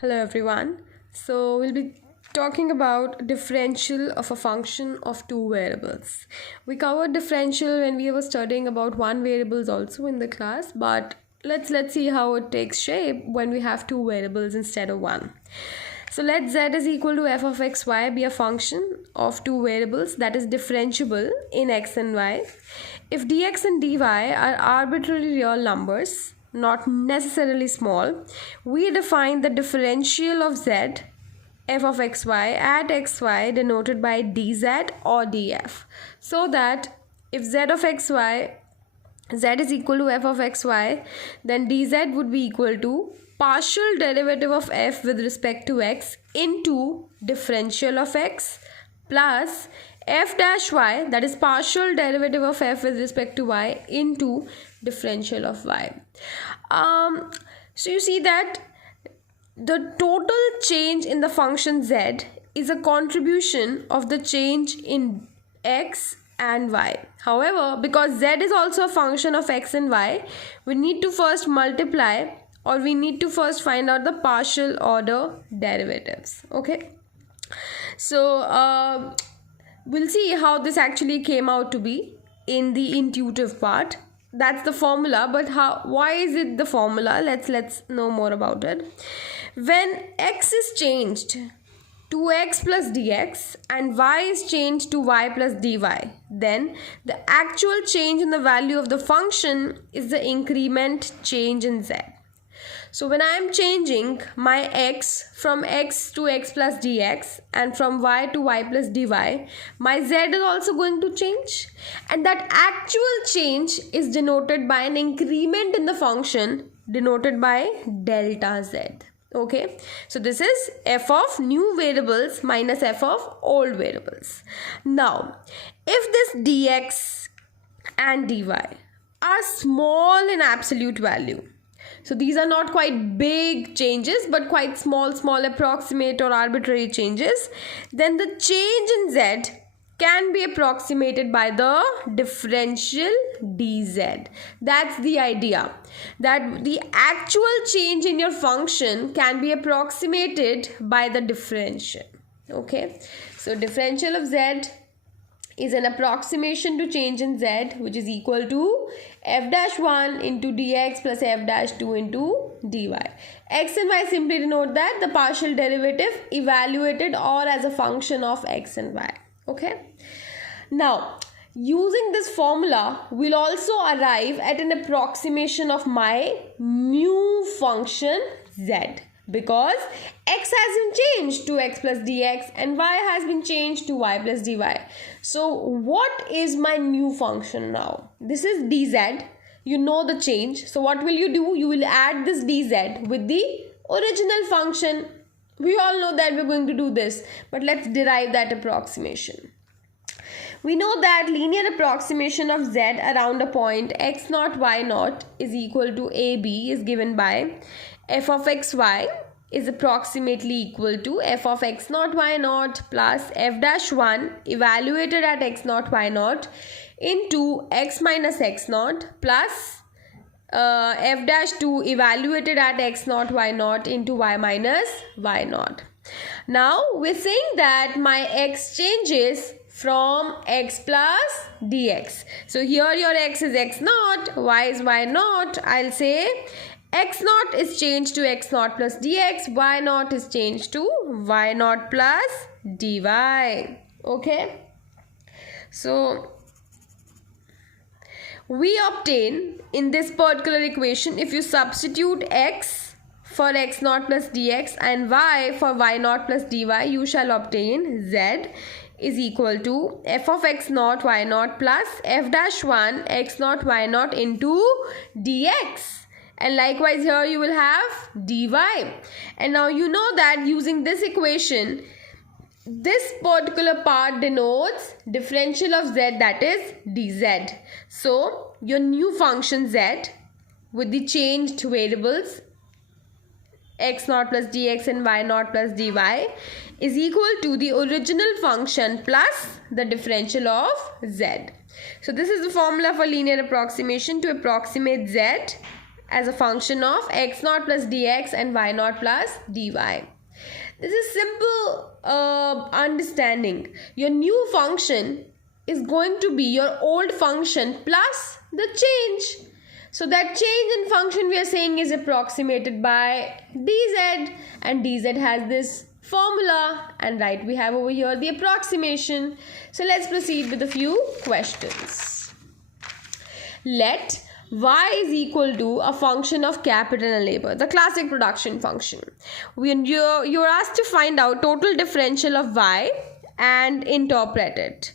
Hello everyone. So we'll be talking about differential of a function of two variables. We covered differential when we were studying about one variables also in the class, but let's see how it takes shape when we have two variables instead of one. So let z is equal to f of xy be a function of two variables that is differentiable in x and y. If dx and dy are arbitrary real numbers, not necessarily small, we define the differential of z f of xy at xy denoted by dz or df, so that if z of xy z is equal to f of xy, then dz would be equal to partial derivative of f with respect to x into differential of x plus f dash y, that is partial derivative of f with respect to y into differential of y. So you see that the total change in the function z is a contribution of the change in x and y. However, because z is also a function of x and y, we need to first multiply, or we need to first find out the partial order derivatives. Okay, so we'll see how this actually came out to be in the intuitive part. That's the formula, but why is it the formula? Let's know more about it. When x is changed to x plus dx and y is changed to y plus dy, then the actual change in the value of the function is the increment change in z. So when I am changing my x from x to x plus dx and from y to y plus dy, my z is also going to change, and that actual change is denoted by an increment in the function denoted by delta z. Okay, so this is f of new variables minus f of old variables. Now, if this dx and dy are small in absolute value, so these are not quite big changes but quite small approximate or arbitrary changes, then the change in z can be approximated by the differential dz. That's the idea, that the actual change in your function can be approximated by the differential. Okay, so differential of z is an approximation to change in z, which is equal to f dash 1 into dx plus f dash 2 into dy. X and y simply denote that the partial derivative evaluated or as a function of x and y. Okay, now using this formula, we'll also arrive at an approximation of my new function z, because x has been changed to x plus dx and y has been changed to y plus dy. So what is my new function now? This is dz. You know the change. So what will you do? You will add this dz with the original function. We all know that we're going to do this, but let's derive that approximation. We know that linear approximation of z around a point x naught y naught is equal to ab is given by f of xy is approximately equal to f of x naught y naught plus f dash 1 evaluated at x naught y naught into x minus x naught plus f dash 2 evaluated at x naught y naught into y minus y naught. Now we're saying that my x changes from x plus dx. So here your x is x naught, y is y naught. I'll say x naught is changed to x naught plus dx, y naught is changed to y naught plus dy. Okay, so we obtain in this particular equation, if you substitute x for x naught plus dx and y for y naught plus dy, you shall obtain z is equal to f of x naught y naught plus f dash 1 x naught y naught into dx. And likewise here you will have dy. And now you know that using this equation, this particular part denotes differential of z, that is dz. So your new function z with the changed variables x naught plus dx and y naught plus dy is equal to the original function plus the differential of z. So this is the formula for linear approximation to approximate z as a function of x naught plus dx and y naught plus dy. This is simple understanding. Your new function is going to be your old function plus the change. So that change in function we are saying is approximated by dz, and dz has this formula, and right, we have over here the approximation. So let's proceed with a few questions. Let y is equal to a function of capital and labor, the classic production function. You're asked to find out total differential of y and interpret it.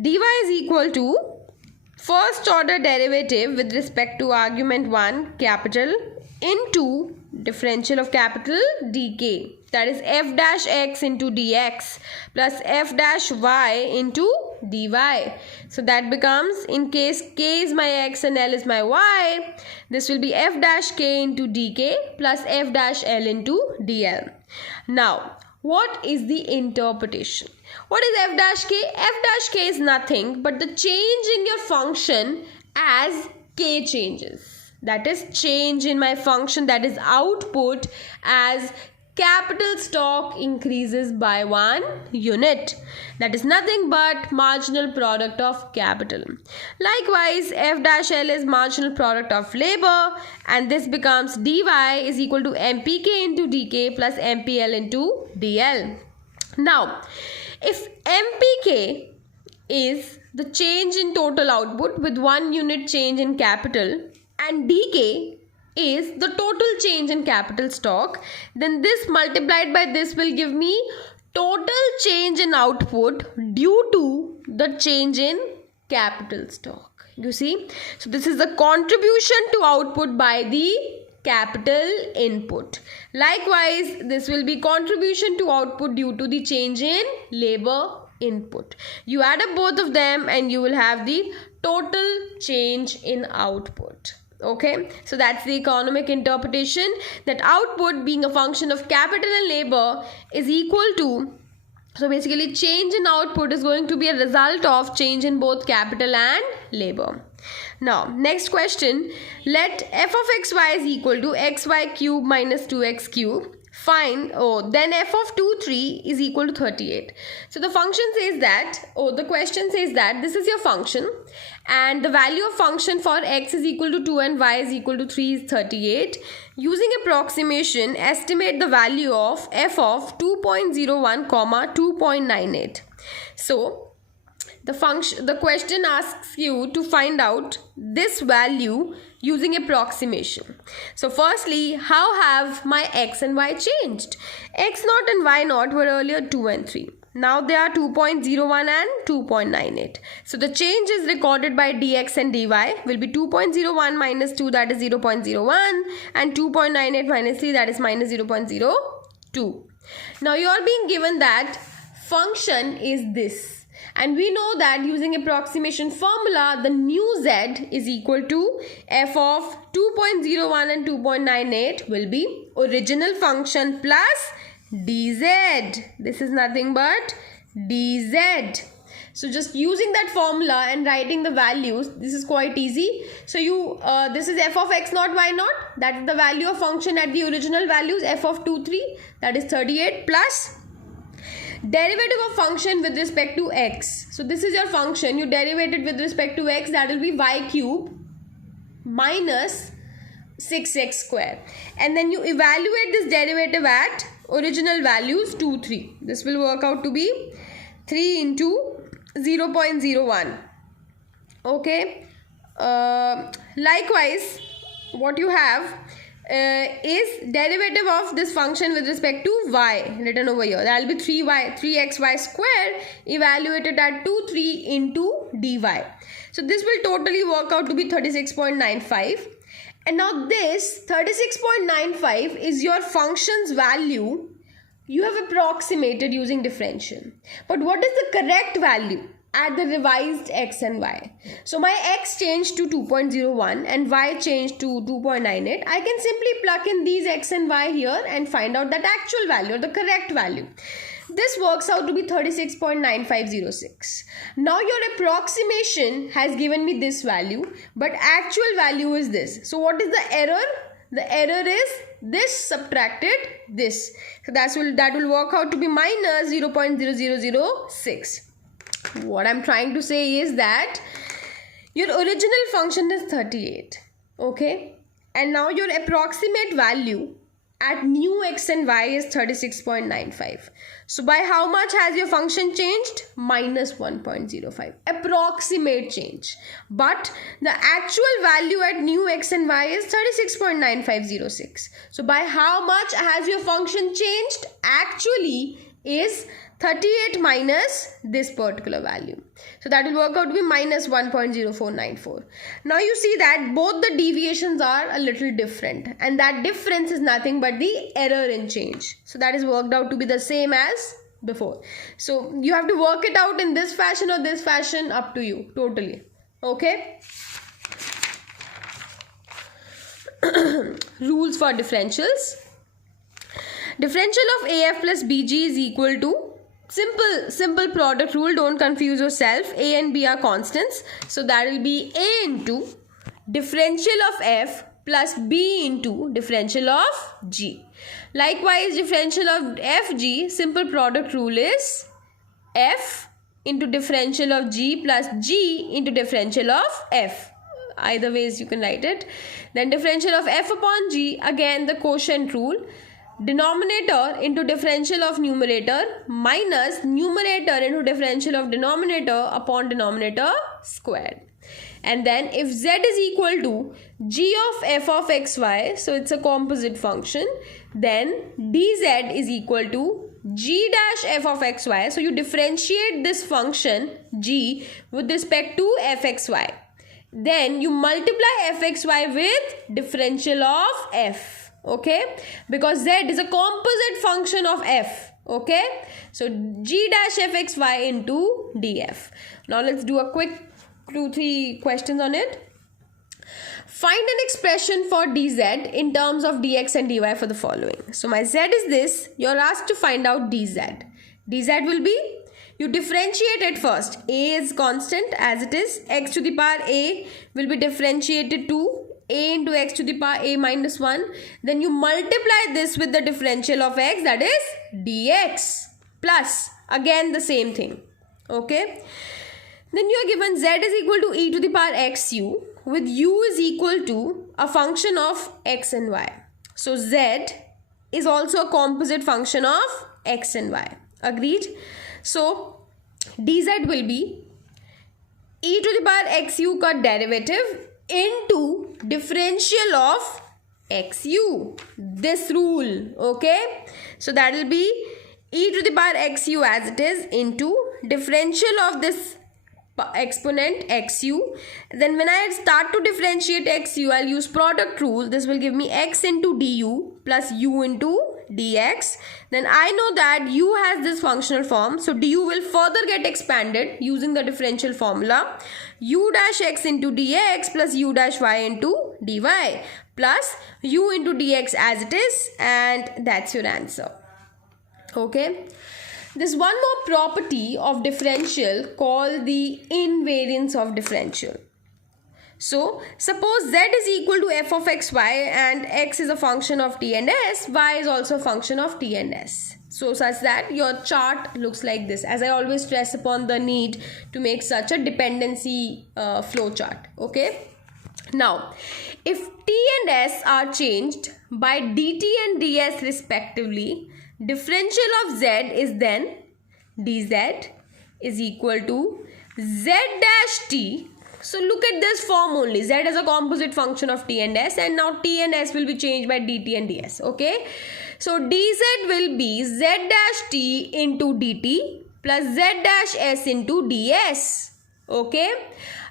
dy is equal to first order derivative with respect to argument 1 capital into differential of capital dk, that is f dash x into dx plus f dash y into dy. So that becomes, in case k is my x and l is my y, this will be f dash k into dk plus f dash l into dl. Now, what is the interpretation? What is f dash k? F dash k is nothing but the change in your function as k changes. That is change in my function, that is output, as capital stock increases by 1 unit. That is nothing but marginal product of capital. Likewise, f dash l is marginal product of labor, and this becomes dy is equal to mpk into dk plus mpl into dl. Now, if mpk is the change in total output with 1 unit change in capital, and dk is the total change in capital stock, then this multiplied by this will give me total change in output due to the change in capital stock. You see, so this is the contribution to output by the capital input. Likewise, this will be contribution to output due to the change in labor input. You add up both of them and you will have the total change in output. Okay, so that's the economic interpretation, that output being a function of capital and labor is equal to, so basically change in output is going to be a result of change in both capital and labor. Now, next question, let f of xy is equal to xy cube minus 2x cube. Find, then f of 2, 3 is equal to 38. So the function says that, the question says that this is your function, and the value of function for x is equal to 2 and y is equal to 3 is 38. Using approximation, estimate the value of f of 2.01, 2.98. So the question asks you to find out this value using approximation. So firstly, how have my x and y changed? X naught and y naught were earlier 2 and 3. Now they are 2.01 and 2.98. So the change is recorded by dx and dy will be 2.01 minus 2, that is 0.01, and 2.98 minus 3, that is minus 0.02. Now you are being given that function is this. And we know that using approximation formula, the new z is equal to f of 2.01 and 2.98 will be original function plus dz. This is nothing but dz. So just using that formula and writing the values, this is quite easy. So this is f of x naught y naught, that is the value of function at the original values, f of 2, 3, that is 38, plus derivative of function with respect to x. So this is your function, you derivated it with respect to x, that will be y cube minus 6x square. And then you evaluate this derivative at original values 2, 3. This will work out to be 3 into 0.01. Okay. Likewise, what you have is derivative of this function with respect to y written over here. That will be 3xy square evaluated at 2, 3 into dy. So this will totally work out to be 36.95. And now this 36.95 is your function's value you have approximated using differential. But what is the correct value at the revised x and y? So my x changed to 2.01 and y changed to 2.98. I can simply plug in these x and y here and find out that actual value or the correct value. This works out to be 36.9506. Now your approximation has given me this value, but actual value is this. So what is the error? The error is this subtracted this. So that will work out to be minus 0.0006. What I'm trying to say is that your original function is 38. Okay? And now your approximate value at new x and y is 36.95. So by how much has your function changed? Minus 1.05. Approximate change. But the actual value at new x and y is 36.9506. So by how much has your function changed? Actually is 38 minus this particular value. So that will work out to be minus 1.0494. Now you see that both the deviations are a little different, and that difference is nothing but the error in change. So that is worked out to be the same as before. So you have to work it out in this fashion or this fashion, up to you totally. Okay. Rules for differentials. Differential of AF plus BG is equal to simple product rule. Don't confuse yourself. A and B are constants. So that will be A into differential of F plus B into differential of G. Likewise, differential of FG, simple product rule is F into differential of G plus G into differential of F. Either ways you can write it. Then differential of F upon G, again the quotient rule. Denominator into differential of numerator minus numerator into differential of denominator upon denominator squared. And then if z is equal to g of f of xy, so it's a composite function, then dz is equal to g dash f of xy. So you differentiate this function g with respect to fxy. Then you multiply fxy with differential of f. Okay, because z is a composite function of f. Okay, so g dash fxy into df. Now let's do a quick 2-3 questions on it. Find an expression for dz in terms of dx and dy for the following. So my z is this. You're asked to find out dz. Dz will be, you differentiate it first. A is constant as it is. X to the power a will be differentiated to a into x to the power a minus 1. Then you multiply this with the differential of x, that is dx, plus again the same thing. Okay. Then you are given z is equal to e to the power xu, with u is equal to a function of x and y. So z is also a composite function of x and y. Agreed? So dz will be e to the power xu ka derivative into differential of xu. This rule. Okay. So that will be e to the power xu as it is into differential of this exponent xu. Then when I start to differentiate xu, I'll use product rule. This will give me x into du plus u into dx. Then I know that u has this functional form, so du will further get expanded using the differential formula. U dash x into dx plus u dash y into dy plus u into dx as it is, and that's your answer. Okay. There's one more property of differential called the invariance of differential. So suppose z is equal to f of xy and x is a function of t and s, y is also a function of t and s. So such that your chart looks like this, as I always stress upon the need to make such a dependency flow chart. Okay. Now, if t and s are changed by dt and ds respectively, differential of z is then dz is equal to z dash t. So look at this form only. Z is a composite function of t and s, and now t and s will be changed by dt and ds. Okay. So dz will be z dash t into dt plus z dash s into ds. Okay.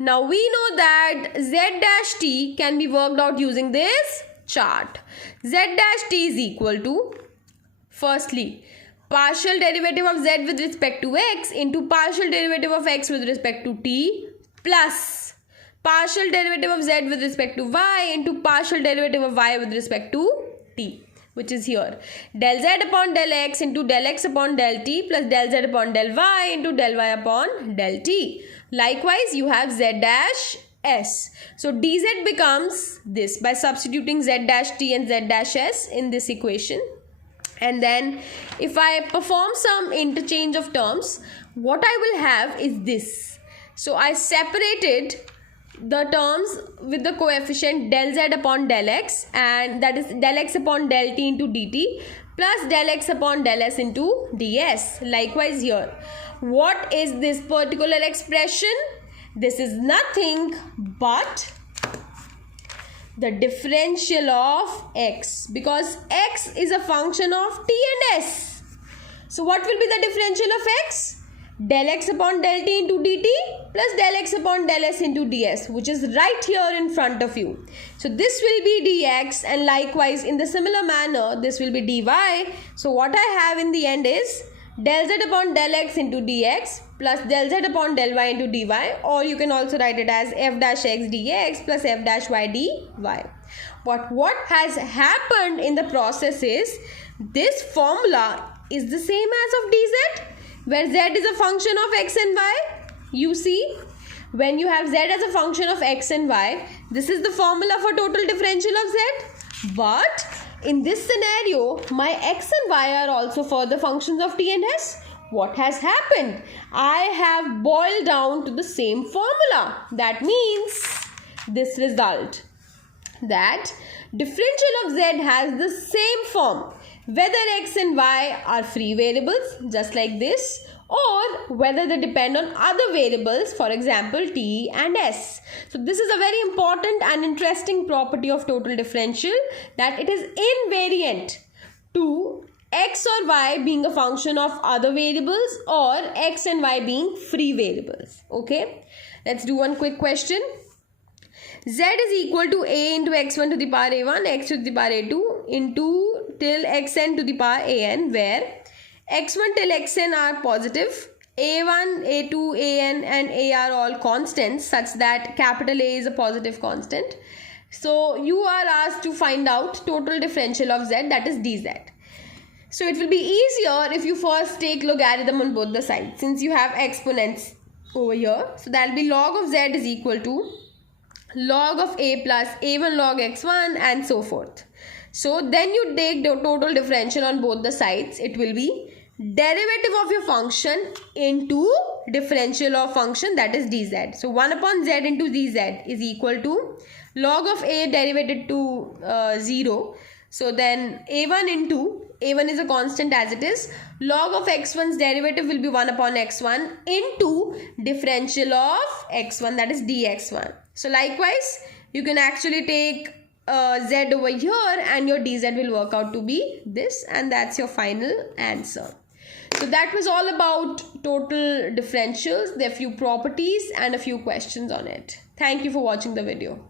Now we know that z dash t can be worked out using this chart. Z dash t is equal to, firstly, partial derivative of z with respect to x into partial derivative of x with respect to t plus partial derivative of z with respect to y into partial derivative of y with respect to t, which is here. Del z upon del x into del x upon del t plus del z upon del y into del y upon del t. Likewise, you have z dash s. So dz becomes this by substituting z dash t and z dash s in this equation. And then if I perform some interchange of terms, what I will have is this. So I separated the terms with the coefficient del z upon del x, and that is del x upon del t into dt plus del x upon del s into ds. Likewise here. What is this particular expression? This is nothing but the differential of x, because x is a function of t and s. So what will be the differential of x? Del x upon del t into dt plus del x upon del s into ds, which is right here in front of you. So this will be dx, and likewise in the similar manner this will be dy. So what I have in the end is del z upon del x into dx plus del z upon del y into dy, or you can also write it as f dash x dx plus f dash y dy. But what has happened in the process is this formula is the same as of dz, where z is a function of x and y. You see, when you have z as a function of x and y, this is the formula for total differential of z. But in this scenario, my x and y are also further functions of t and s. What has happened? I have boiled down to the same formula. That means this result, that differential of z has the same form, whether x and y are free variables just like this, or whether they depend on other variables, for example t and s. So this is a very important and interesting property of total differential, that it is invariant to x or y being a function of other variables, or x and y being free variables. Okay, let's do one quick question. Z is equal to a into x1 to the power a1, x to the power a2 into till xn to the power an, where x1 till xn are positive, a1, a2, an and a are all constants, such that capital A is a positive constant. So you are asked to find out total differential of z, that is dz. So it will be easier if you first take logarithm on both the sides, since you have exponents over here. So that will be log of z is equal to log of a plus a1 log x1 and so forth. So then you take the total differential on both the sides. It will be derivative of your function into differential of function, that is dz. So 1 upon z into dz is equal to log of a derivated to 0. So then a1 into, a1 is a constant as it is, log of x1's derivative will be 1 upon x1 into differential of x1, that is dx1. So likewise, you can actually take z over here and your dz will work out to be this, and that's your final answer. So that was all about total differentials. There are a few properties and a few questions on it. Thank you for watching the video.